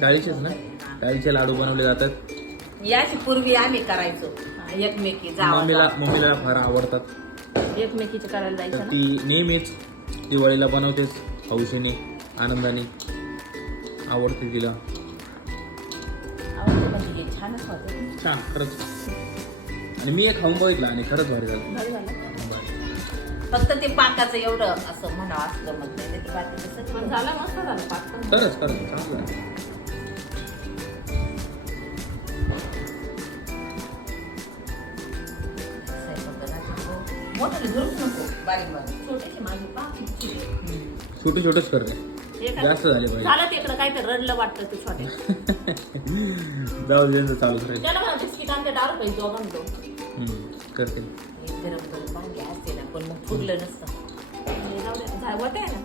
डाळीचेच ना, डाळीचे लाडू बनवले जातात. याची पूर्वी आम्ही करायचो एकमेकी मम्मीला फार आवडतात. एकमेकीचे करायला तर जायचं ती नेहमीच दिवाळीला बनवतेच हौशीने, आनंदाने. आवडते तिला. आवडते म्हणजे छानच होतं. छान खरंच. आणि मी एक खाऊन बघितला आणि खरंच भारी झालं. भारी झालं. फक्त ते पाकाचं एवढं असं म्हणावं असलं म्हणते नाही तर बाकी तसंच पण झालं. मस्त झालं पाक पण. खरंच चांगलं आहे. मोठं धरूच नको, बारीक बारीक छोटेचे माझे पाक छोटे छोटेच करते, जास्त झाले पाहिजे. झालं तिकडं काय तर रडलं वाटतं ते छोटे. जाऊ दे चालूच राहील. त्याला मला बिस्किट आणते डाळ पाहिजे दोघांना. करते. गरम गरम भांगे असते ना पण मग फुगलं नसतं. होते ना